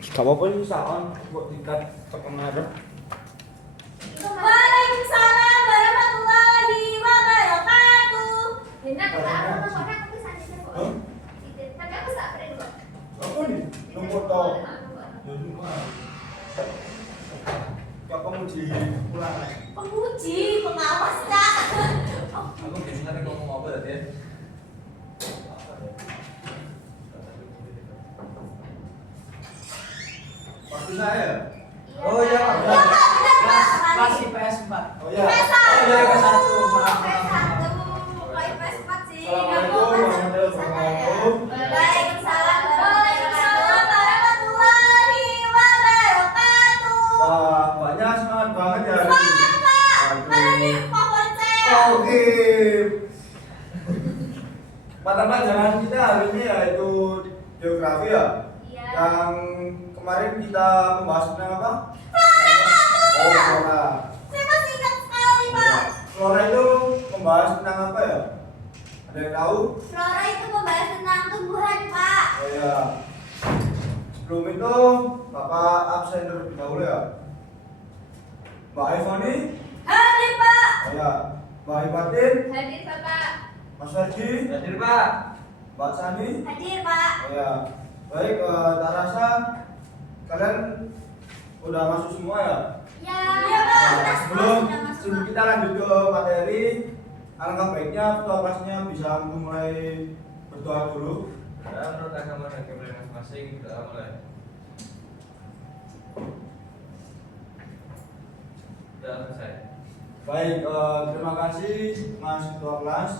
Gak apa-apa ini saon buat dikat kemarin. Waalaikumsalam warahmatullahi wabarakatuh. Enak kita aku nonton aku santai kok. Tapi aku tak pernah kok. Apa nih? Nomor tau. Ya semua. Kok kamu di pulang? Penguji, pengawas Kak. Aku biasanya ngomong apa tadi ya? Waktu saya. Oh iya, Pak. Iya, Pak, benar, Pak. Masih PS4. Oh iya. PS1. Oh iya, PS1. Maaf, maaf, PS1. maaf. Kok PS4 sih? Assalamualaikum warahmatullahi wabarakatuh. Waalaikumsalam warahmatullahi wabarakatuh. Wah, mbaknya semangat banget ya. Semangat, Pak. Aduh. Karena ini favorit saya. Oke. Mata pelajaran kita hari ini yaitu geografi ya. Iya. Yang kemarin kita membahas tentang apa? Flora, Oh, flora. saya masih ingat sekali, Pak. Flora itu membahas tentang apa ya? Ada yang tahu? Flora itu membahas tentang tumbuhan, Pak. Oh ya. Sebelum itu, Bapak absen terlebih dahulu ya. Mbak Ivani, Hadir, Pak. oh ya. Mbak Ibatin, Hadir Bapak. Mas Ferdi, Hadir, Pak. Mbak Sani, Hadir, Pak. oh ya. Baik, tak rasa kalian udah masuk semua ya? Ya, iya, Pak. Nah, Kita semua sebelum sudah masuk, sebelum Pak. kita lanjut ke materi, alangkah baiknya ketua kelasnya bisa mulai berdoa dulu. Ya, menurut agama dan kepercayaan masing-masing kita mulai. Sudah selesai. Baik, terima kasih Mas Ketua Kelas.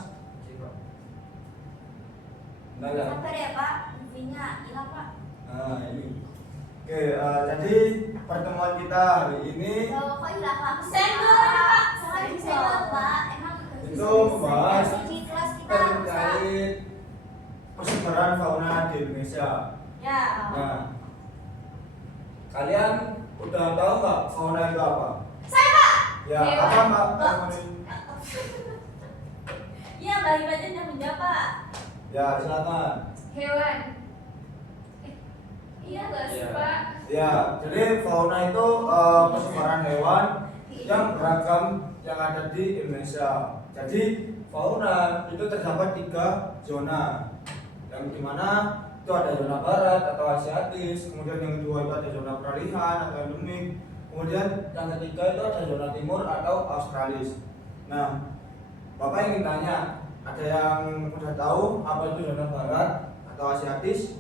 Benar ya? Sabar ya, Pak. TV-nya hilang, Pak. Nah, ini. Oke, jadi pertemuan kita hari ini Loh, kok hilang, Pak? Sendor, Pak. Saya di sendor, Pak. Emang itu membahas di kelas kita rusak. terkait persebaran fauna di Indonesia. Ya. Nah, kalian udah tahu nggak fauna itu apa? Saya, Pak. Ya, Hewan. apa Mbak? Iya, bagi aja yang menjawab, Pak. Ya, silakan. Hewan. Iya nggak sih Iya. Pak? Ya, jadi fauna itu persebaran hewan yang beragam yang ada di Indonesia. Jadi fauna itu terdapat 3 zona, yang dimana itu ada zona barat atau asiatis, kemudian yang kedua itu ada zona peralihan atau endemik, kemudian yang ketiga itu ada zona timur atau australis. Nah, Bapak ingin tanya, ada yang udah tahu apa itu zona barat atau asiatis?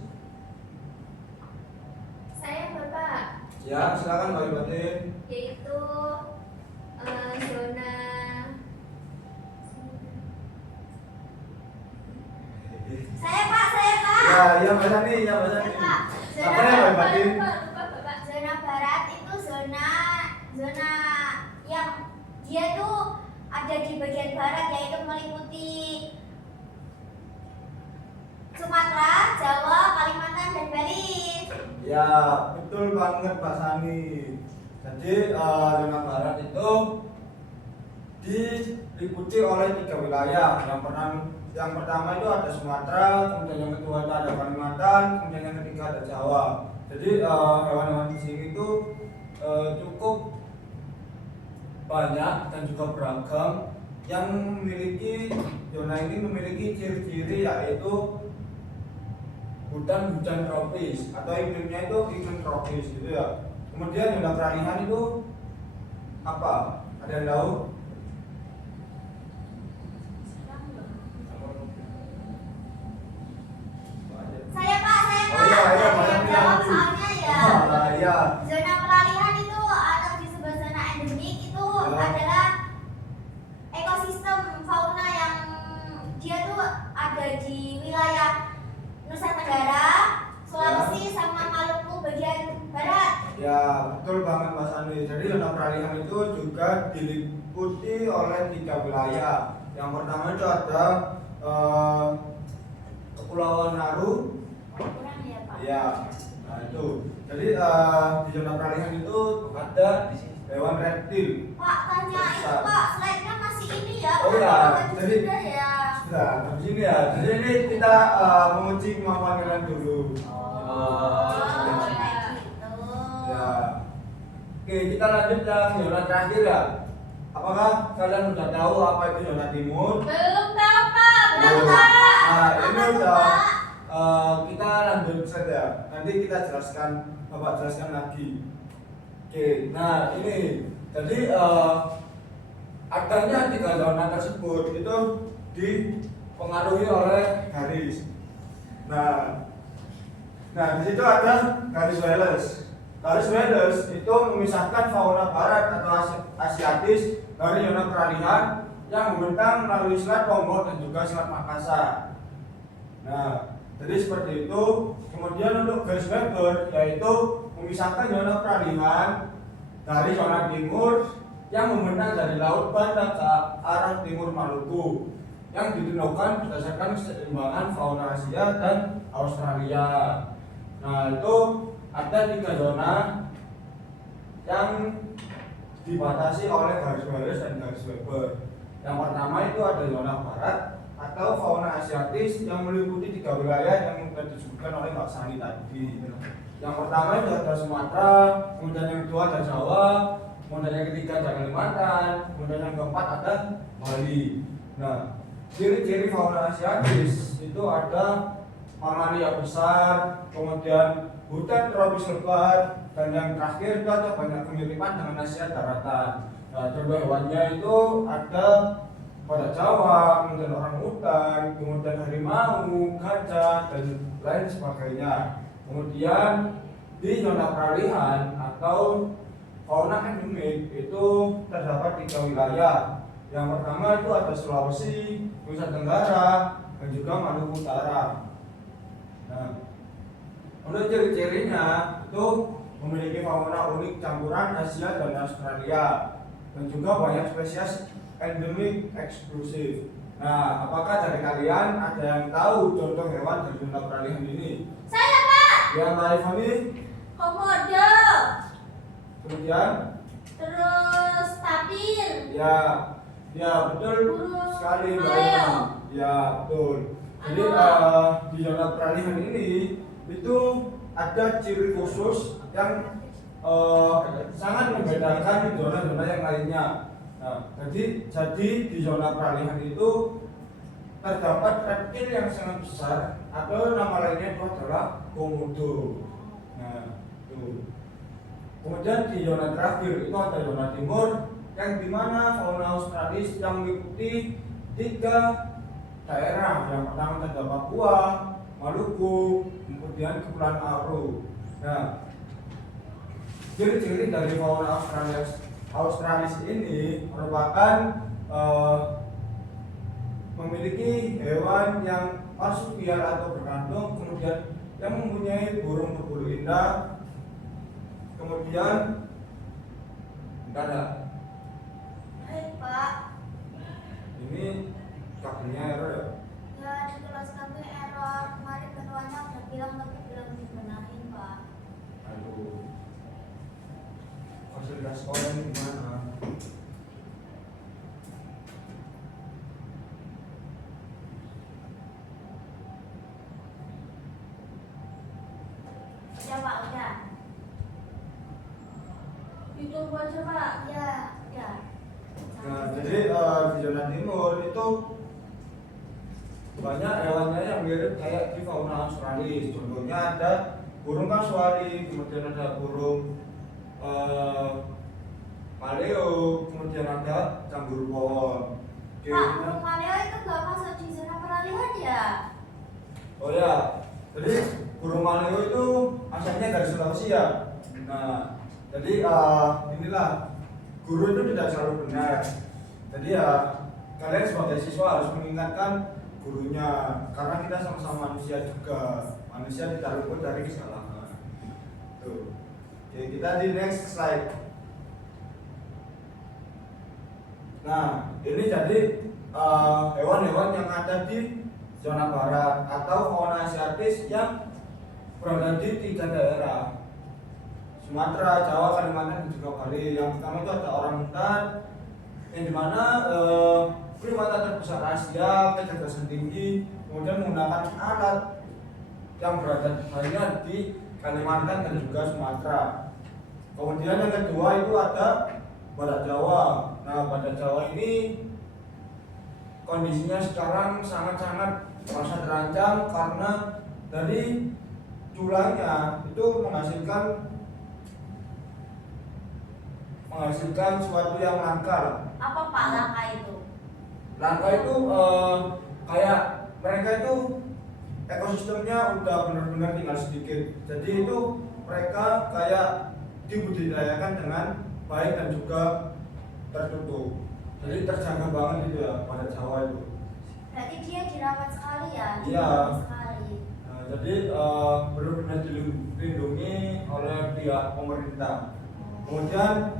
Saya Bapak. Ya, silakan Mbak Ibatin. Yaitu zona Saya, Pak. Saya, Pak. Ya, iya Mbak Sani, ya Mbak Saya, Sani. Pak. Apa ya Mbak Ibatin? Lupa Bapak. Zona barat itu zona yang dia tuh ada di bagian barat, yaitu meliputi Sumatera, Jawa, Kalimantan, dan Bali. Ya, betul banget Mbak Sani. Jadi zona barat itu diliputi oleh 3 wilayah. Yang pertama itu ada Sumatera, kemudian yang kedua itu ada Kalimantan, kemudian yang ketiga ada Jawa. Jadi hewan-hewan di sini itu cukup banyak dan juga beragam. Yang memiliki zona ini memiliki ciri-ciri yaitu hutan tropis atau iklimnya itu iklim tropis gitu ya. Kemudian zona peralihan itu apa? Ada yang tahu? Saya, Pak. Saya, Pak. Oh iya, iya, Saya Mbak yang Sani. jawab soalnya ya. Ah, iya. Zona peralihan itu atau disebut zona endemik itu Ya. adalah ekosistem fauna yang dia tuh ada di wilayah Nusa Tenggara, Sulawesi, sama Maluku bagian barat. Ya, betul banget Mas Andi. Jadi zona peralihan itu juga diliputi oleh 3 wilayah. Yang pertama itu ada Kepulauan Naru. Kurang ya, Pak. Ya, nah itu. Jadi di zona peralihan itu ada hewan reptil. Pak, tanya itu, Pak, slide-nya masih ini ya. Oh iya, Kenapa jadi sudah ya. Nah, di sini ya. Jadi ini kita menguji kemampuan kalian dulu. Oh, Oh, kayak iya. gitu. kita lanjut yang zona terakhir ya. Apakah kalian udah tahu apa itu zona timur? Belum tahu Pak. Belum tahu, Pak. Nah, ini Apa tuh, udah Pak? kita lanjut saja. Nanti kita jelaskan, Bapak jelaskan lagi. Oke, nah ini jadi adanya 3 zona tersebut itu dipengaruhi oleh garis. Nah, di situ ada garis Wallace. Garis Wallace itu memisahkan fauna barat atau Asiatis dari zona peralihan yang membentang melalui Selat Lombok dan juga Selat Makassar. Nah, jadi seperti itu. Kemudian untuk garis Weber yaitu memisahkan zona peralihan dari zona timur yang membentang dari Laut Banda ke arah timur Maluku yang ditentukan berdasarkan keseimbangan fauna Asia dan Australia. Nah, itu ada 3 zona yang dibatasi oleh garis Wallace dan garis Weber. Yang pertama itu ada zona barat atau fauna Asiatis yang meliputi 3 wilayah yang sudah disebutkan oleh Mbak Sani tadi. Yang pertama itu ada Sumatera, kemudian yang kedua ada Jawa, kemudian yang ketiga ada Kalimantan, kemudian yang keempat ada Bali. Nah, ciri-ciri fauna Asiatis itu ada mamalia besar, kemudian hutan tropis lebat, dan yang terakhir itu ada banyak kemiripan dengan Asia daratan. Nah, contoh hewannya itu ada pada Jawa, kemudian orang hutan, kemudian harimau, gajah, dan lain sebagainya. Kemudian di zona peralihan atau fauna endemik itu terdapat 3 wilayah. Yang pertama itu ada Sulawesi, Nusa Tenggara, dan juga Maluku Utara. Nah, untuk ciri-cirinya itu memiliki fauna unik campuran Asia dan Australia, dan juga banyak spesies endemik eksklusif. Nah, apakah dari kalian ada yang tahu contoh hewan dari zona peralihan ini? Saya, Pak. Ya, Mbak Ivani. Komodo. Kemudian, Terus tapir. ya betul Burung sekali Mbak maleo. Ivani. Ya, betul. Jadi di zona peralihan ini itu ada ciri khusus yang sangat membedakan zona-zona yang lainnya. Nah, jadi di zona peralihan itu terdapat reptil yang sangat besar atau nama lainnya itu adalah komodo. Nah, itu. Kemudian di zona terakhir itu ada zona timur yang dimana fauna Australis yang meliputi 3 daerah. Yang pertama ada Papua, Maluku, kemudian Kepulauan Aru. Nah, ciri-ciri dari fauna Australis ini merupakan memiliki hewan yang marsupial atau berkantung, kemudian yang mempunyai burung berbulu indah, kemudian ada Hai, Pak. ini kabelnya error ya. Ya, di kelas kami error. Kemarin ketuanya udah bilang tapi belum dibenahin, Pak. Aduh, fasilitas sekolah ini gimana? Udah, Pak, udah. Ditunggu aja Pak. Ya, udah. Nah, jadi di zona timur itu banyak hewannya yang mirip kayak di fauna Australis. Contohnya ada burung kasuari, kemudian ada burung maleo, kemudian ada canggur pohon. Oke, Pak, burung maleo itu nggak masuk di zona peralihan ya? oh ya, jadi burung maleo itu asalnya dari Sulawesi ya. Nah, jadi inilah guru itu tidak selalu benar. Jadi ya kalian sebagai siswa harus mengingatkan gurunya karena kita sama-sama manusia juga. Manusia tidak luput dari kesalahan. Tuh. Oke, kita di next slide. Nah, ini jadi hewan-hewan yang ada di zona barat atau fauna Asiatis yang berada di 3 daerah. Sumatera, Jawa, Kalimantan, dan juga Bali. Yang pertama itu ada orangutan, yang dimana primata terbesar Asia, kecerdasan tinggi, kemudian menggunakan alat yang berada banyak di Kalimantan dan juga Sumatera. Kemudian yang kedua itu ada Badak Jawa. Nah, Badak Jawa ini kondisinya sekarang sangat-sangat merasa terancam karena dari tulangnya itu menghasilkan suatu yang langka. Apa Pak langka itu? Langka itu kayak mereka itu ekosistemnya udah benar-benar tinggal sedikit. Jadi itu mereka kayak dibudidayakan dengan baik dan juga tertutup. Jadi terjaga banget itu ya pada Jawa itu. Berarti dia dirawat sekali ya? Iya. Dirawat sekali. Nah, jadi benar-benar dilindungi oleh pihak pemerintah. Kemudian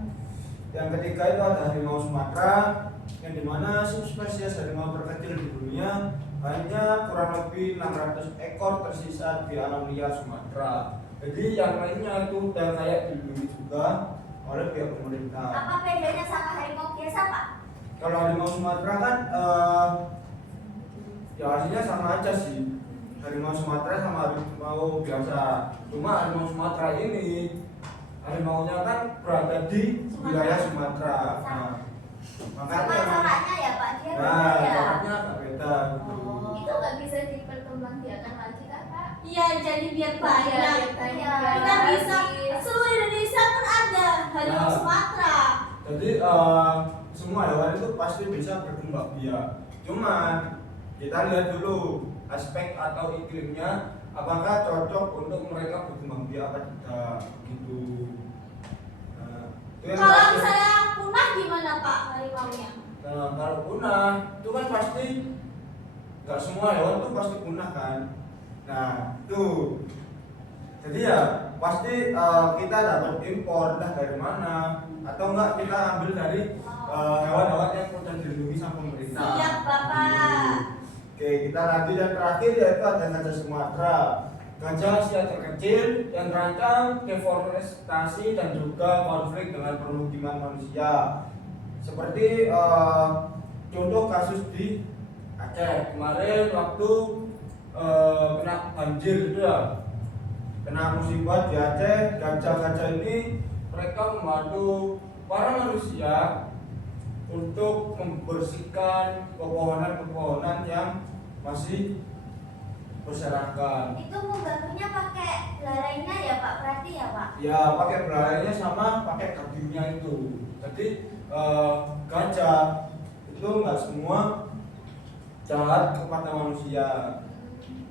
yang ketiga itu ada harimau Sumatera, yang dimana subspesies harimau terkecil di dunia hanya kurang lebih 600 ekor tersisa di alam liar Sumatera. Jadi yang lainnya itu udah kayak dilindungi juga oleh pihak pemerintah. Apa bedanya sama harimau biasa Pak? Kalau harimau Sumatera kan ya hasilnya sama aja sih. Harimau Sumatera sama harimau biasa. Cuma harimau Sumatera ini harimaunya kan berada di wilayah Sumatera. Nah, Sama makanya coraknya ya Pak? Dia nah, beda ya? coraknya agak beda gitu. Oh. Itu nggak bisa diperkembangbiakan lagi kan Pak? Iya, jadi biar banyak. Iya, biar banyak. Iya. Kita bisa seluruh Indonesia pun ada harimau Nah. Sumatera. Jadi semua hewan itu pasti bisa berkembang biak. Cuman kita lihat dulu aspek atau iklimnya, apakah cocok untuk mereka berkembang biak apa tidak gitu. Nah, itu yang Kalau pasti. misalnya punah gimana Pak harimaunya? Nah, kalau punah itu kan pasti nggak semua hewan itu pasti punah kan. Nah tuh, jadi ya pasti kita dapat impor entah dari mana atau enggak kita ambil dari hewan-hewan yang sudah dilindungi sama pemerintah. Siap Bapak. Oke, kita lanjut yang terakhir yaitu ada gajah Sumatera. Gajah Asia terkecil yang terancam deforestasi dan juga konflik dengan permukiman manusia. Seperti contoh kasus di Aceh kemarin waktu kena banjir itu ya, kena musibah di Aceh. Gajah-gajah ini mereka membantu para manusia untuk membersihkan pepohonan-pepohonan yang masih berserakan. Itu membantunya pakai belalainya ya Pak? Berarti ya Pak? Ya pakai belalainya sama pakai kambingnya itu. Jadi gajah itu nggak semua jahat kepada manusia,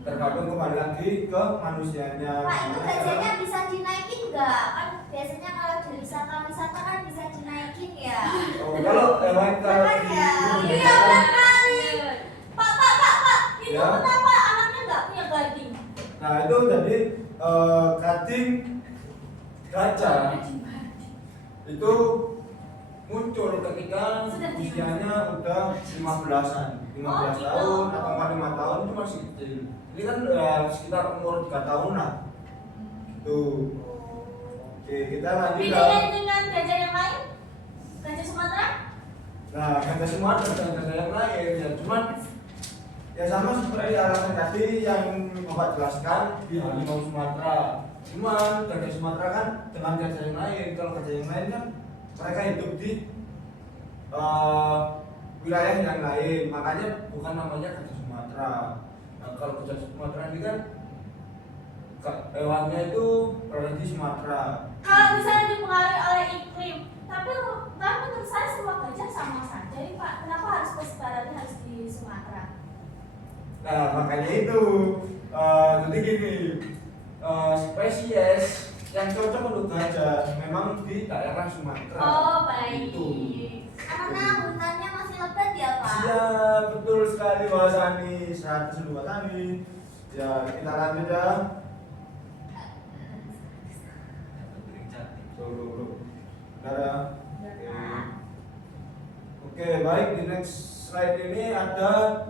tergantung kembali lagi ke manusianya. Pak itu gajahnya bisa dinaikin nggak? Kan biasanya kalau di wisata-wisata kan bisa dinaikin ya? Oh, kalau hewan kalau Benar di ya? Iya benar kali. Pak. Itu Ya. kenapa anaknya nggak punya gading? Nah itu jadi gading gajah itu muncul ketika Sudah usianya udah 15-an, 15 gitu. tahun atau 5 tahun itu masih kecil. Ini kan sekitar umur 3 tahun lah. Tuh. Oke, kita lanjut Bedanya dengan gajah yang lain? Gajah Sumatera? Nah, gajah Sumatera dan gajah yang lain ya cuman ya sama seperti alasan tadi yang Bapak jelaskan di harimau Sumatera. Cuman gajah Sumatera kan dengan gajah yang lain. Kalau gajah yang lain kan mereka hidup di wilayah yang lain, makanya bukan namanya gajah Sumatera. Nah, kalau gajah Sumatera ini kan hewannya itu berada di Sumatera. Kalau misalnya dipengaruhi oleh iklim, tapi menurut saya semua gajah sama saja ya Pak. Kenapa harus persebarannya harus di Sumatera? Nah makanya itu jadi gini, spesies yang cocok untuk gajah memang di daerah Sumatera. Oh baik. Itu. Karena hutannya masih lebat ya Pak? Iya betul sekali Mbak Sani, 100 Mbak Sani. Ya kita lanjut ya. Bro. Bentar ya. Oke, baik, di next slide ini ada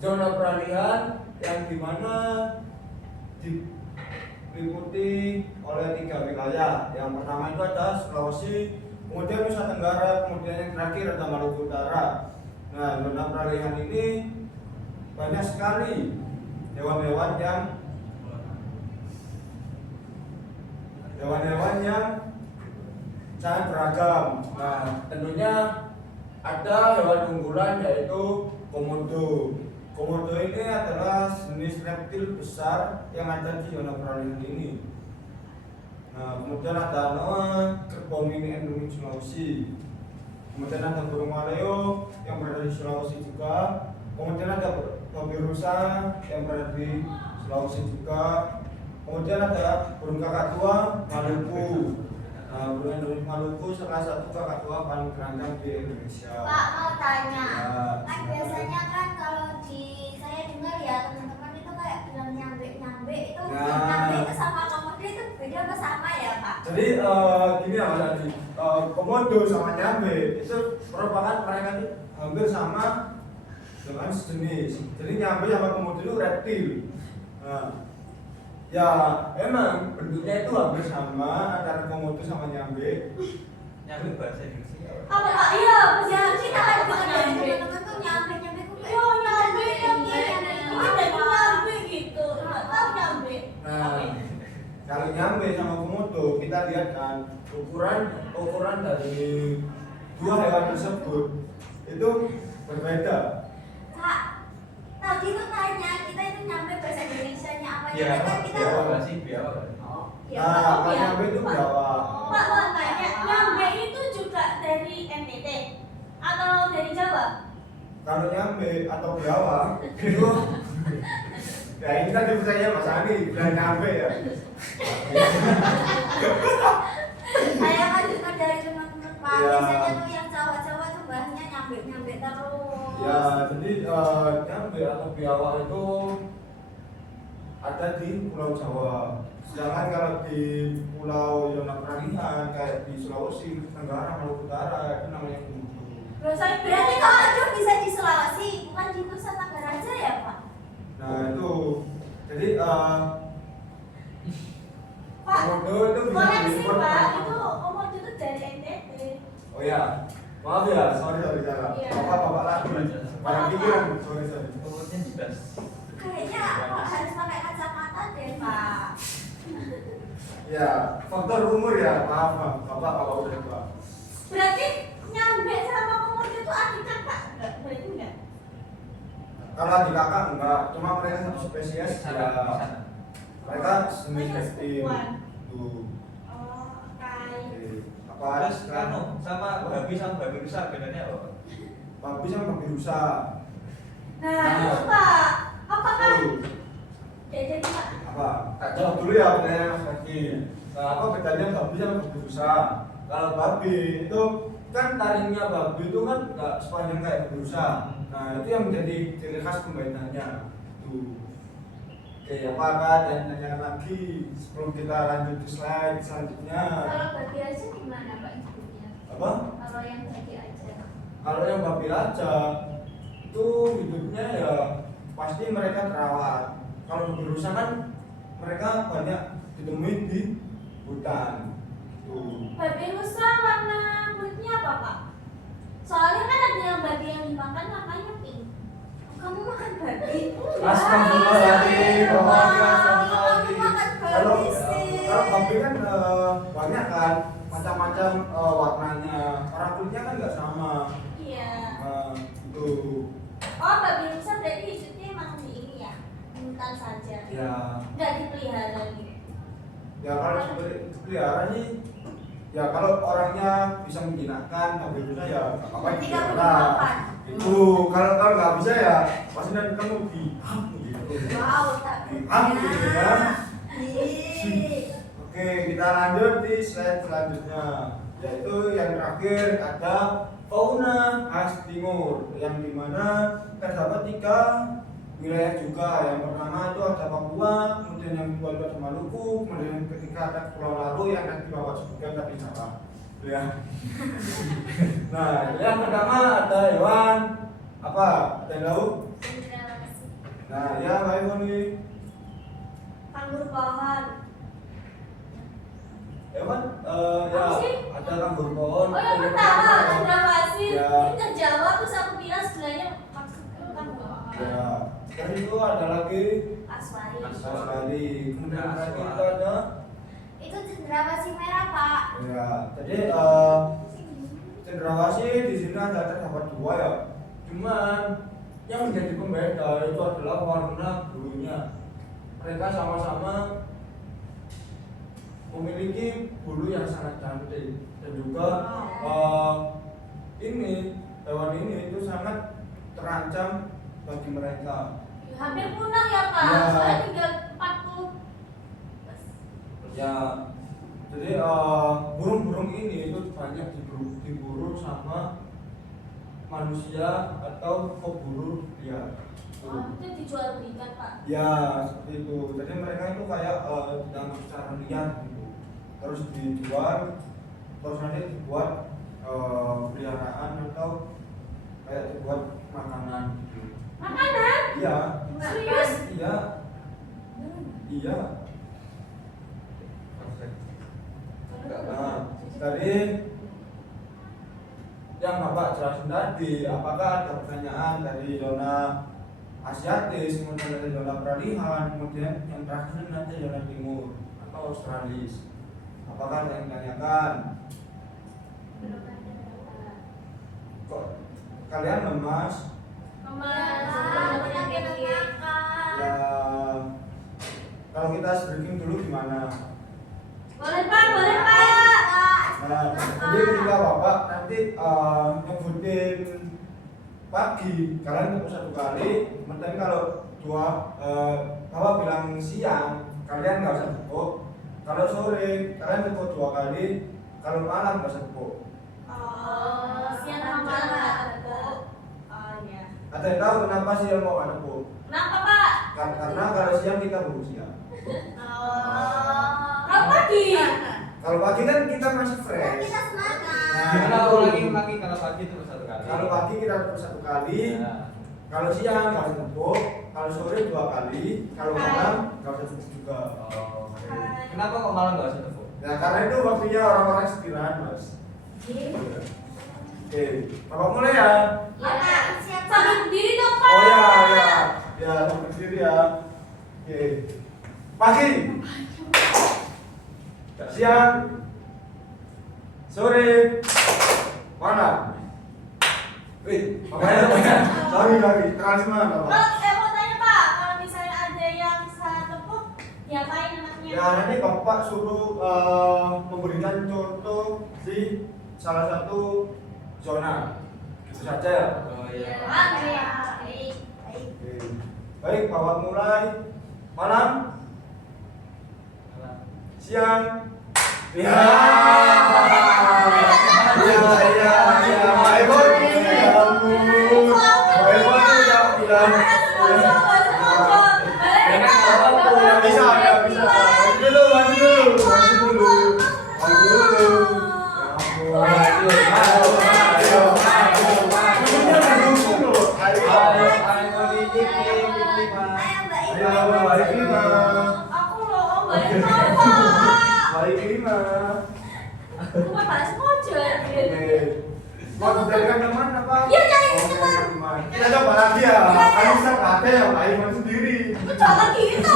zona peralihan yang dimana diliputi oleh 3 wilayah. Yang pertama itu ada Sulawesi, kemudian Nusa Tenggara, kemudian yang terakhir ada Maluku Utara. Nah, zona peralihan ini banyak sekali hewan-hewan yang hewan-hewan yang sangat beragam. Nah, tentunya ada hewan unggulan yaitu komodo. Komodo ini adalah jenis reptil besar yang ada di zona peralihan ini. Nah, kemudian ada kerbau mini endemik Sulawesi. Kemudian ada burung maleo yang berada di Sulawesi juga. Kemudian ada babi rusa yang berada di Sulawesi juga. Kemudian ada burung kakak tua Maluku. Nah, burung endemik Maluku salah satu kakak tua paling terancam di Indonesia. Pak mau tanya, Ya. kan biasanya kan kalau di saya dengar ya teman-teman itu kayak bilang nyambe itu Nah. nyambe itu sama komodo itu beda apa sama ya Pak? Jadi gini ya Mas Adi, komodo sama nyambe itu merupakan mereka itu hampir sama dengan sejenis. Jadi nyambe sama komodo itu reptil. Nah, ya emang bentuknya itu hampir sama antara komodo sama nyambe. Nyampe bahasa Indonesia. Apa Kak? Iya, bahasa Ya Indonesia kita kan apa dengar dari nyambe? teman-teman tuh nyambe kok kayak Yo nyambe nyambe ada nyambe gitu. Nggak tahu nyambe. Nah, kalau nyambe sama komodo kita lihat kan ukuran dari dua hewan tersebut itu berbeda. Kak, tadi tuh tanya kita itu nyambe bahasa Indonesianya apa Biawak, kan kita biawak nggak sih? Biawak. oh Ya, Nah, tahu kalau ya. nyambe itu biawak. Pak mau tanya, nyambe itu juga dari NTT atau dari Jawa? Kalau nyambe atau biawak itu ya ini kan dipercaya Mas Ani bilang nyambe ya. saya kan dengar dari teman-teman Pak Ya. biasanya tuh yang Jawa tuh bahasnya nyambe terus Ya, jadi nyambe atau biawak itu ada di Pulau Jawa. Sedangkan kalau di Pulau zona peralihan kayak di Sulawesi Tenggara, Maluku Utara itu namanya komodo. Loh, saya berarti komodo bisa di Sulawesi bukan di Nusa Tenggara aja ya Pak? Nah itu jadi Pak, komodo itu bisa koreksi diimpor Pak, kemana-mana. itu komodo itu dari NTT. Oh ya, maaf ya, sorry salah. Iya. Bapak lagi banyak pikiran, sorry. Umurnya jelas. Kayaknya Pak harus pakai kacamata deh Pak. Ya, faktor umur ya, maaf, bapak udah tua. Berarti nyambe sama komodo itu adik kakak? Enggak, berarti enggak? Kalau adik kakak enggak, cuma mereka satu spesies Sana, ya. sana. Mereka sejenis Mereka reptil. sepupuan. Tuh. Oh, kai. Oke. Apa Terus kamu sama babi rusa bedanya apa? babi sama babi rusa. Nah, itu Pak, apakah Tuh. ya jadi Pak? Apa? Tak jawab dulu ya pertanyaan Mas Kaki. Nah, apa bedanya babi sama babi rusa? Kalau babi itu kan taringnya babi itu kan nggak sepanjang kayak babi rusa. Nah, itu yang menjadi ciri khas pembainannya. Tuh. Oke, apa dan tanyakan lagi sebelum kita lanjut ke slide selanjutnya. Kalau bagi aja gimana Pak hidupnya? Apa? Kalau yang bagi aja. Kalau yang babi aja itu hidupnya ya pasti mereka terawat. Kalau babi rusa kan mereka banyak ditemui di hutan. Tuh. Babi rusa warna kulitnya apa Pak? Soalnya kan ada yang babi yang dimakan warnanya pink. Kamu makan babi? Astagfirullahaladzim, Wah, astagfirullahaladzim. kamu makan Kalau babi sih. kalau babi kan banyak kan macam-macam warnanya. Orang kulitnya kan nggak sama. Iya. Itu Oh, babi rusa berarti hidupnya emang di ini ya? Di hutan saja. ya. Nggak dipelihara gitu. Ya kalau seperti pelihara sih ya kalau orangnya bisa menjinakkan babi rusa ya nggak apa-apa Berarti kamu dipelihara. dimakan? Itu kalau nggak bisa ya pasti nanti kamu di gitu. Wow, Gitu ya. Ih. Oke, kita lanjut di slide selanjutnya, yaitu yang terakhir ada fauna khas timur, yang dimana terdapat 3 wilayah juga. Yang pertama itu ada Papua, kemudian yang kedua itu ada Maluku, kemudian yang ketiga ada Pulau Laru yang nanti bapak sebutkan tapi salah. Ya. Nah, yang pertama ada hewan apa? Ada yang tahu? Cendrawasih. Nah, ya Mbak Iwoni. Kanguru pohon. Hewan Apa ya sih? ada kanguru pohon. Oh, yang pertama cendrawasih. Ya. Ini terjawab terus aku bilang sebelahnya maksudnya kanguru pohon. Ya. Dan itu ada lagi Aswari. Aswari. Kemudian Ada lagi aswari. itu ada Itu cendrawasih Jadi cendrawasih di sini ada terdapat dua ya. Cuman yang menjadi pembeda itu adalah warna bulunya. Mereka sama-sama memiliki bulu yang sangat cantik dan juga ini hewan ini itu sangat terancam bagi mereka. Hampir punah ya Pak, Ya. soalnya tinggal 40. Ya, jadi burung-burung ini itu banyak diburu sama manusia atau pemburu liar. Oh, itu dijual belikan Pak. Ya, seperti itu. Jadi mereka itu kayak ditangkap secara liar gitu. Terus dijual, terus nanti dibuat peliharaan atau kayak dibuat makanan gitu. Makanan? Iya, Serius? iya, iya. Nah, tadi yang Bapak jelasin tadi, apakah ada pertanyaan dari zona Asiatis, kemudian dari zona peralihan, kemudian yang terakhir nanti zona timur atau Australis? Apakah ada yang ditanyakan? Belum ada Pak. Kok kalian lemas? Ya, kalau kita breaking dulu gimana? Boleh Pak, boleh Pak. Nah, jadi ketika Bapak nanti nyebutin pagi, kalian tepuk satu kali. Kemudian kalau Bapak bilang siang, kalian nggak usah tepuk. Kalau sore, kalian tepuk 2 kali. Kalau malam nggak usah tepuk. Oh, siang sama malam nggak tepuk. Oh iya. Ada yang tahu kenapa siang mau nggak tepuk? Kenapa Pak? Karena kalau siang kita baru siang. Kalau pagi? Kalau pagi kan kita masih Kan fresh. kita semangat. Kalau lagi pagi, kalau pagi itu satu kali. Kalau pagi kita tepuk 1 kali. Ya. Kalau siang nggak usah tepuk. Kalau sore 2 kali. Kalau malam nggak usah tepuk juga. Oh, oke. Kenapa kok malam nggak usah tepuk? Nah, karena itu waktunya orang-orang istirahat, Mas. Oke, Bapak mulai ya. Ya, Pak, siap, Pak. Sambil berdiri dong Pak. Oh ya, ya sampai sini ya. Oke, pagi, siang, sore, malam. Wih, Bapaknya, sorry, terlalu semangat Bapak. Kalau mau tanya Pak, kalau misalnya ada yang salah tepuk, diapain anaknya? Ya nanti Bapak suruh memberikan contoh di salah satu zona. Itu saja ya. Oh iya. Oke. Baik, baik. Oke. Baik, Bapak mulai. Malam, siang. Ya. Ya. My boy, ya ampun. My boy udah. Bisa. Maju dulu. Aku loh, balik apa? Balik 5. Bukan balas mojo Mau dijadikan teman apa? Iya, jadi Oh, teman. Kita coba lagi ya. Iya. Kan bisa kate ya, Pak Iman sendiri. Aku jangan gitu.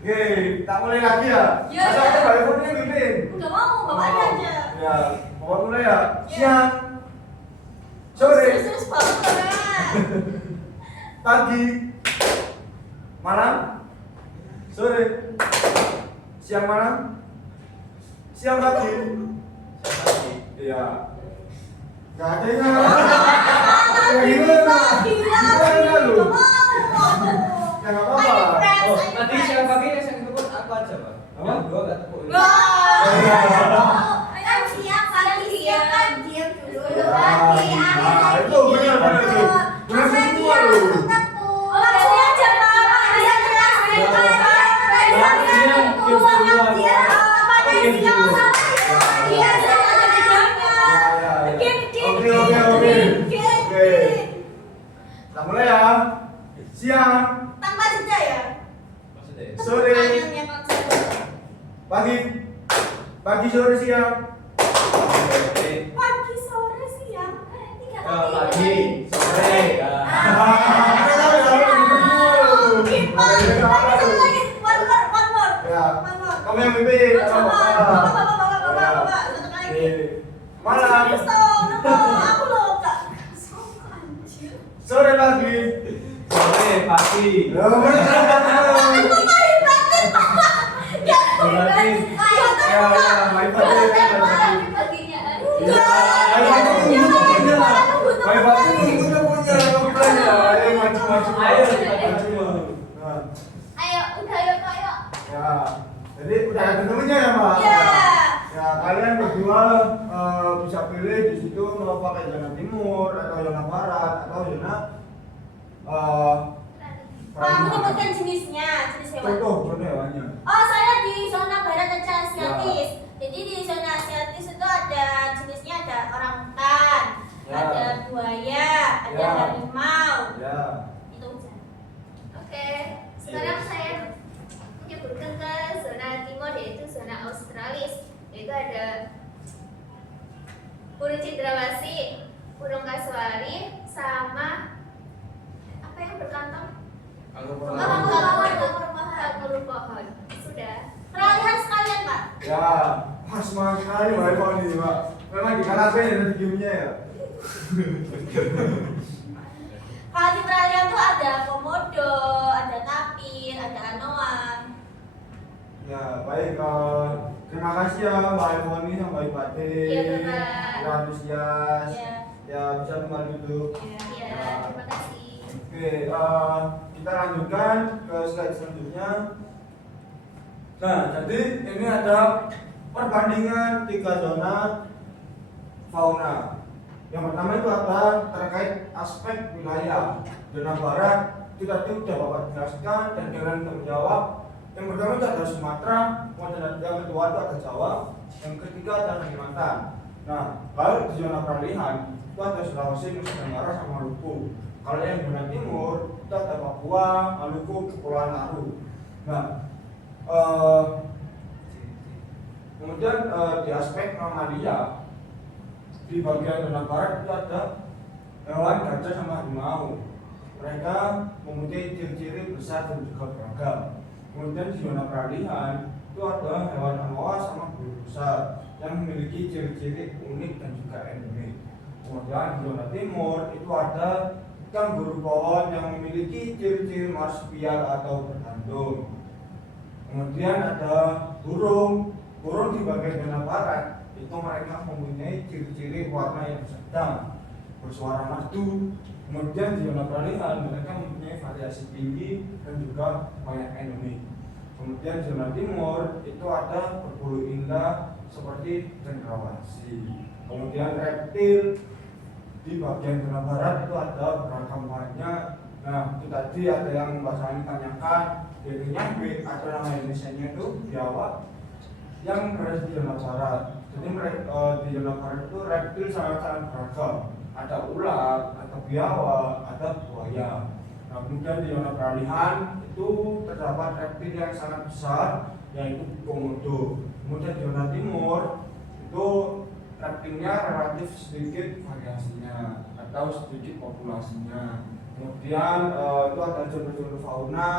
Oke, tak mulai lagi ya. Iya, Asal iya. kita balik phone-nya mimpin. Enggak mau, bapaknya aja. Ya, Bapak mulai ya. Iya. Siang, sore, Terus banget. pagi, malam, sore, siang malam, siang pagi. Iya. Gak ada yang Ya gimana? Gimana lu? Ya gak apa-apa. Oh, nanti siang pagi yang itu pun aku aja, Pak. Apa? Yang dua nggak tepuk. Kan siap, kalian siap kan diam dulu. Ya, Lagi, nah, itu benar itu. Benar semua lu. Oh, sini aja, Pak. Oke. Kita mulai ya. Siang, Tanpa jeda ya. Maksudnya? sore, pagi, sore, siang. Oke. Pagi, sore, siang. Pagi, sore. Ya. Ya, kamu yang mimpin. Bapak, Malam. Serius dong, aku loh kak. Sama anjir. Sore pagi. Sore pagi. Berarti ya main pagi kan berarti. Paginya Main pagi punya komplainnya. Ayo macam-macam. Ayo, Nah, ayo udah ayo Kak, ayo. ya. Jadi udah ada temennya ya, Mbak? Iya. Ya, kalian berdua bisa pilih di situ mau pakai zona timur atau zona barat atau zona Pak, menyebutkan jenis hewan. contoh hewannya. Oh, saya di zona barat aja asiatis. Jadi di zona asiatis itu ada jenisnya ada orangutan, Ya. ada buaya, ada Ya. harimau. Ya. Itu aja. Oke, sekarang saya menyebutkan ke zona timur yaitu zona Australis. Yaitu ada burung cendrawasih, burung kasuari, sama apa yang berkantong? Kanguru pohon. Sudah. Peralihan sekalian, Pak. Ya, pas banget sekali Mbak Eva nih, Mbak. Memang dikalahkan ya nanti gamenya ya. Kalau di peralihan tuh ada komodo, ada tapir, ada anoa. Ya, baik. Terima kasih ya Mbak Eva nih sama Mbak Ipate. Iya, Bapak. Sudah antusias. Ya. Ya, bisa kembali duduk. Iya, terima kasih. Oke, kita lanjutkan ke slide selanjutnya. Nah, jadi ini ada perbandingan 3 zona fauna. Yang pertama itu ada terkait aspek wilayah. Zona barat itu tadi sudah Bapak jelaskan dan kalian untuk menjawab. Yang pertama itu ada Sumatera, kemudian yang kedua itu ada Jawa, yang ketiga ada Kalimantan. Nah, kalau di zona peralihan itu ada Sulawesi, Nusa Tenggara sama Maluku. Kalau yang zona timur itu ada Papua, Maluku, Kepulauan Aru. Nah, kemudian di aspek mamalia di bagian zona barat itu ada hewan gajah sama harimau. Mereka mempunyai ciri-ciri besar dan juga beragam. Kemudian di zona peralihan itu ada hewan anoa sama burung besar yang memiliki ciri-ciri unik dan juga endemik. Kemudian di zona timur itu ada kanguru pohon yang memiliki ciri-ciri marsupial atau bertanduk. Kemudian ada burung di bagian zona barat itu mereka mempunyai ciri-ciri warna yang sedang, bersuara merdu. Kemudian di zona peralihan mereka mempunyai variasi tinggi dan juga banyak endemik. Kemudian di zona timur itu ada berbulu indah seperti cendrawasih. Kemudian reptil di bagian zona barat itu ada beragam banyak. Nah, itu tadi ada yang Mbak Sani tanyakan, yaitu nyambe atau nama Indonesia-nya itu biawak yang berada di zona barat. Jadi di zona barat itu reptil sangat-sangat beragam. Ada ular, ada biawak, ada buaya. Nah, kemudian di zona peralihan itu terdapat reptil yang sangat besar, yaitu komodo. Kemudian di zona timur itu reptilnya relatif sedikit variasinya atau sedikit populasinya. Kemudian itu ada zona fauna,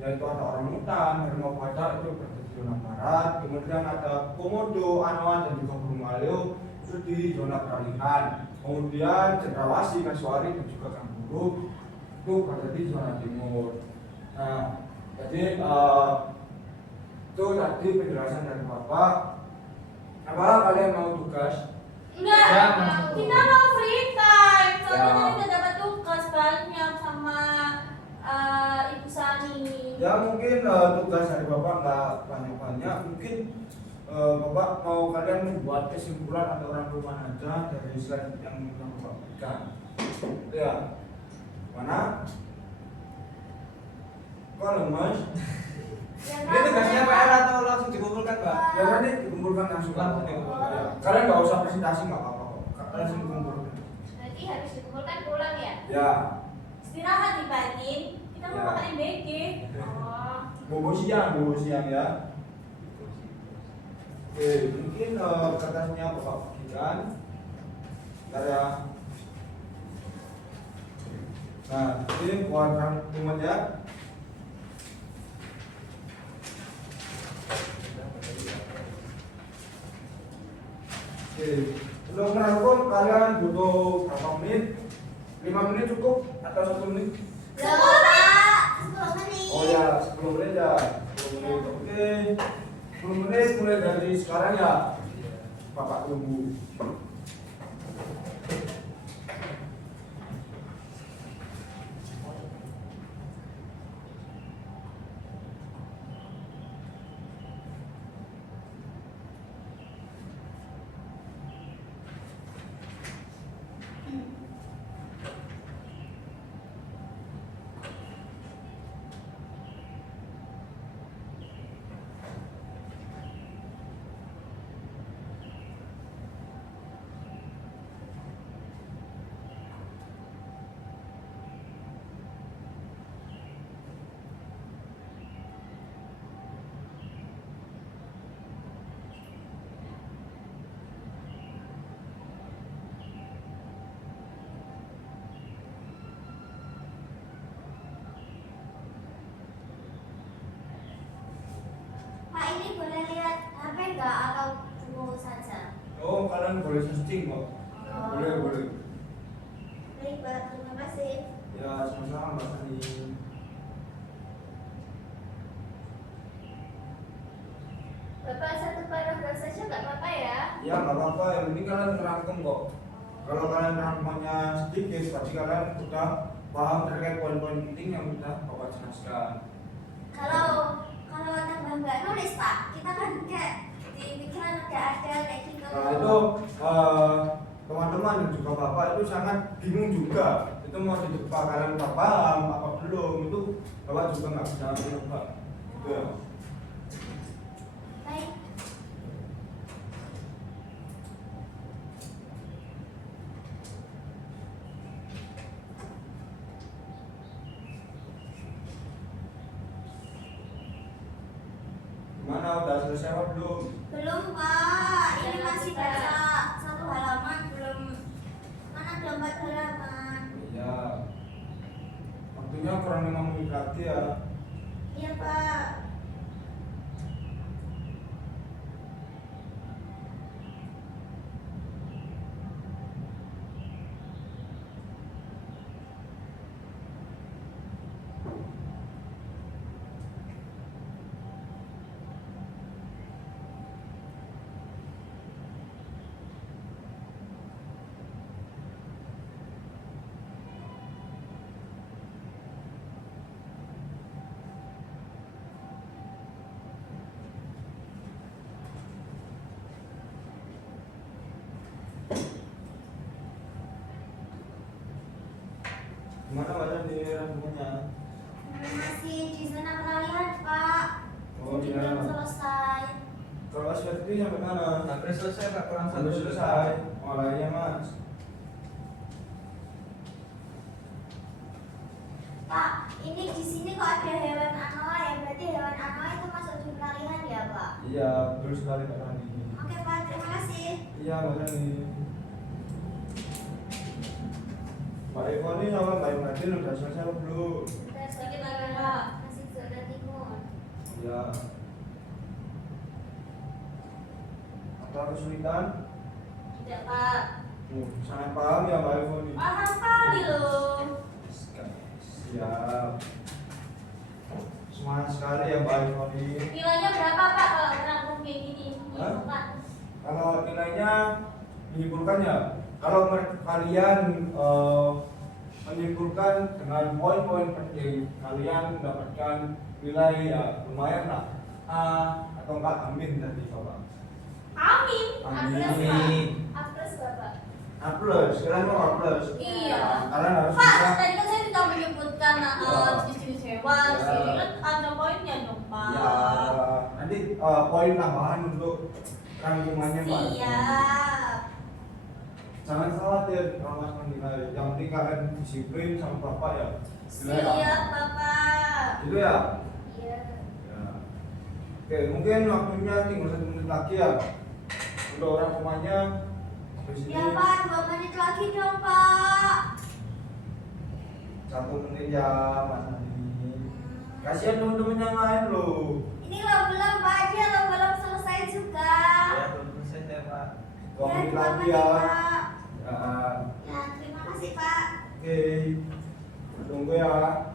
yaitu ada orangutan, harimau badak itu berada di zona barat. Kemudian ada komodo, anoa dan juga burung maleo itu di zona peralihan. Kemudian cendrawasih, kasuari dan juga kanguru itu berada di zona timur. Nah, jadi itu tadi penjelasan dari Bapak. Apakah kalian mau tugas? Enggak, Ya, kita mau free time. Soalnya Ya. tadi udah dapat tugas banyak sama Ibu Sani. Ya mungkin tugas dari Bapak nggak banyak-banyak. Mungkin Bapak mau kalian membuat kesimpulan atau rangkuman aja dari slide yang Bapak berikan. Ya, mana? Kok lemas? Ini tugasnya PR atau langsung dikumpulkan, Pak? Ya nanti dikumpulkan langsung. Langsung dikumpulkan. Ya. Kalian nggak usah presentasi nggak apa-apa. Kalian langsung dikumpulkan. Nanti harus dikumpulkan pulang ya. Ya, Istirahat di pagi. Kita mau Ya. makan MBG. Oh. bobo siang ya. Oke, mungkin kertasnya Bapak bagikan. Bentar ya. Nah, ini buat rangkuman ya. Oke, untuk merangkum kalian butuh berapa menit? 5 menit cukup atau 1 menit? 10 Pak, 10 menit. Oh ya, 10 menit ya. 10 menit. Oke. 10 menit mulai dari sekarang ya. Bapak tunggu. Pak, ini boleh lihat HP nggak atau buku saja? Oh, kalian boleh searching kok. Boleh, boleh. Baik Pak, terima kasih. Ya, sama-sama Mbak Sani. Bapak satu paragraf saja nggak apa-apa ya. Ya, nggak apa-apa. Yang penting kalian merangkum kok. Kalau kalian rangkumannya sedikit, berarti kalian sudah paham terkait poin-poin penting yang sudah Bapak jelaskan. Kalau tambah nggak nulis Pak, kita kan kayak di pikiran udah ada kayak gitu. Nah, itu teman-teman dan juga Bapak itu sangat bingung juga. Itu mau ditebak kalian udah paham apa belum, itu Bapak juga nggak bisa menebak. Gitu ya. Baik. Gimana, udah selesai apa belum? Belum Pak, ini masih baca 1 halaman belum. Mana belum 4 halaman? Iya. Waktunya kurang 5 menit lagi ya. Iya Pak. Gimana baca di rangkumannya? Masih di zona peralihan Pak. Oh, Jadi iya. belum selesai. Kalau seperti itu sampai mana? Hampir selesai Pak, kurang Sampai satu selesai. Oh, lainnya Mas. Pak, ini di sini kok ada hewan anoa ya? Berarti hewan anoa itu masuk di peralihan ya Pak? Iya, betul sekali Pak Rani. Oke Pak, terima kasih. Iya, Pak Rani. Pak Eko ini sama Mbak Imadin udah selesai apa belum? Bentar sekali Pak, masih zona timur. Iya. Apa kesulitan? Tidak Pak. Sangat paham ya Mbak Eko ini. Paham kali loh. Siap. Semangat sekali ya Mbak Eko ini. Nilainya berapa Pak kalau merangkum kayak gini? Hah? Pak. Kalau nilainya menyimpulkan ya, kalau kalian menyimpulkan dengan poin-poin penting, kalian mendapatkan nilai ya lumayan lah, A atau enggak amin tadi Bapak. Amin. Amin. A plus Bapak. A plus, kalian mau A plus. Iya. Kalian harus Pak, bisa. tadi kan saya tidak menyebutkan jenis-jenis hewan, Ya. sih. Kan ada poinnya dong Pak. Ya, nanti poin tambahan untuk rangkumannya Pak. Siap. Jangan khawatir kalau Mas menilai, yang penting kalian disiplin sama Bapak ya. Nilai A. Siap Bapak. Gitu ya. Iya. Ya. Oke, mungkin waktunya tinggal 1 menit lagi ya untuk rangkumannya. Habis ini Ya Pak, 2 menit lagi dong Pak. 1 menit ya Mas Andi. Kasihan teman-teman yang lain loh. Ini lo belum Pak, dia lo belum selesai juga. Ya, belum selesai saya Pak. 2 menit terima lagi kasih, ya. Pak. Ya, Ya, terima kasih, Pak. oke. Tunggu ya.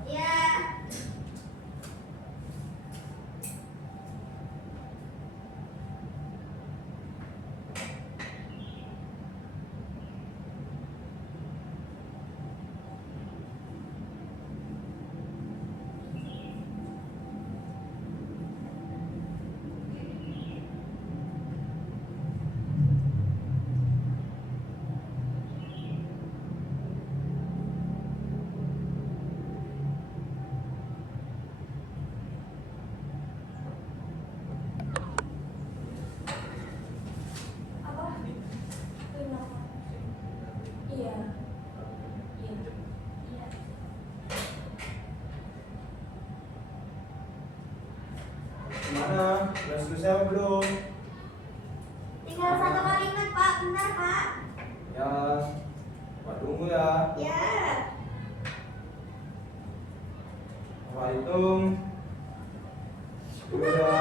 Ya. Apa? Terima kasih. Iya. Iya. Iya. Gimana? Udah selesai apa belum? Tinggal 1 kalimat, Pak. Bentar, Pak. Ya, Pak tunggu ya. Ya. Pak hitung. 10 ya.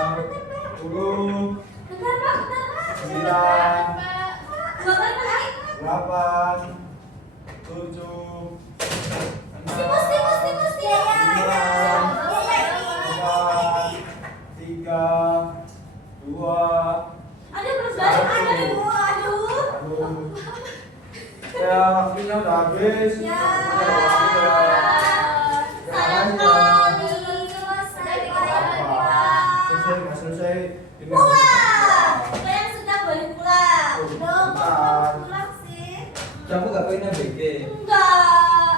10, Bentar, Pak. Bentar, Pak. 9, Dua kali lagi. 8, 7, 6, Timus. Ya, ya, ya. tiga, dua, Aduh, belum balik. Aduh. aduh. Ya, waktunya udah habis. Ya. Waktunya udah habis ya. Sayang Terima sekali. Selesai, kasih ya. Pak. Selesai, nggak selesai. Ini Pulang. Kalian sudah boleh pulang. Loh, kok belum pulang sih? Kamu gak pengen BG? Enggak.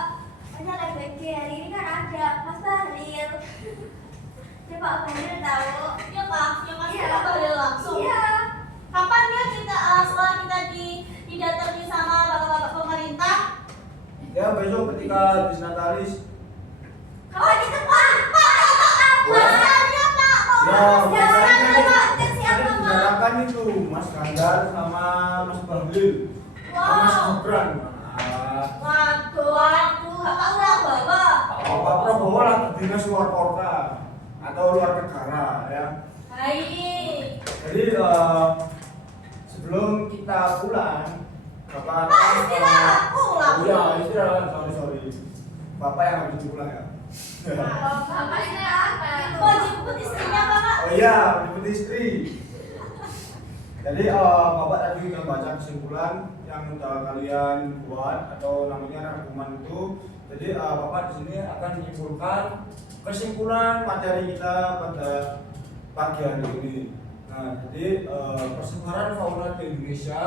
Ada LPG hari ini kan ada Mas Bahlil. Ya Pak Bahlil tahu. Ya Kak, yang masih Iya. Pak Bahlil langsung. Iya. Kapan ya kita sekolah kita didatangi sama bapak-bapak pemerintah? Ya, besok ketika habis Natalis. Kawan itu Pak. Pak. Masanya Pak, mau Ya, masnya. tadi siapa, Mak? dibicarakan itu Mas Gandar sama Mas Bahlil. Sama Mas Wow. Gibran. Waduh, kakak udah bawa. Pak Prabowo lah dinas luar kota atau luar negara ya. Baik. Jadi sebelum kita pulang, Bapak Pak, istirahat, pulang. Iya, istirahat. Sorry. Bapak yang habis pulang ya. Bapak ini apa? Mau jemput istrinya Bapak? Oh iya, jemput istri. Jadi Bapak tadi udah baca kesimpulan yang udah kalian buat atau namanya rangkuman itu. Jadi Bapak di sini akan menyimpulkan kesimpulan materi kita pada pagi hari ini. Nah, jadi persebaran fauna di Indonesia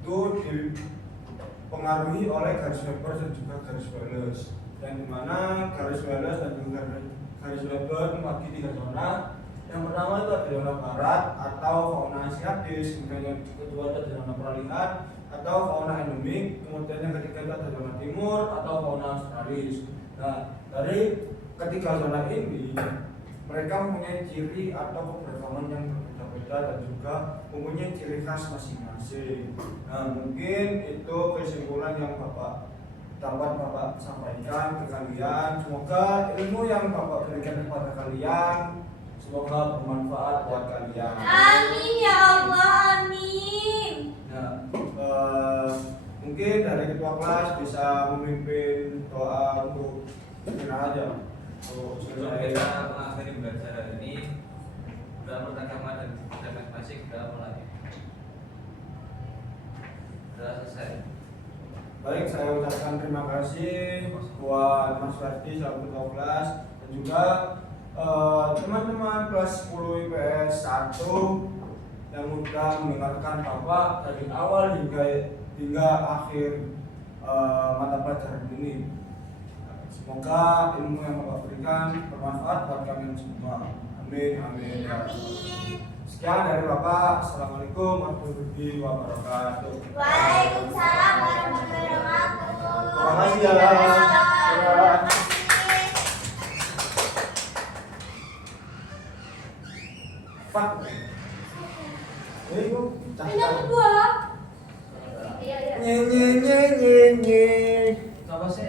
itu dipengaruhi oleh garis Weber dan juga garis Wallace. Yang dimana garis Wallace dan juga garis Weber membagi 3 zona. Yang pertama itu ada zona barat atau fauna asiatis, kemudian yang kedua ada zona peralihan atau fauna endemik, kemudian yang ketiga itu ada zona timur atau fauna australis. Nah, dari ketiga zona ini mereka mempunyai ciri atau keberagaman yang berbeda-beda dan juga mempunyai ciri khas masing-masing. Nah, mungkin itu kesimpulan yang dapat Bapak sampaikan ke kalian. Semoga ilmu yang Bapak berikan kepada kalian semoga bermanfaat buat kalian. Amin ya Allah, amin. Nah, mungkin dari ketua kelas bisa memimpin doa untuk kita aja. Sebelum kita mengakhiri belajar hari ini, doa pertama dan kita masing-masing sudah mulai. Sudah selesai. Baik, saya ucapkan terima kasih buat Mas Ferdi selaku ketua kelas dan juga teman-teman kelas 10 IPS 1 yang sudah mendengarkan Bapak dari awal hingga akhir mata pelajaran ini. Semoga ilmu yang Bapak berikan bermanfaat buat kalian semua. Amin, amin. Amin. Sekian dari Bapak. Assalamualaikum warahmatullahi wabarakatuh. Waalaikumsalam warahmatullahi wabarakatuh. Terima kasih ya. Terima kasih. Pak. Ini Yang kedua. Iya. Nye. Apa sih?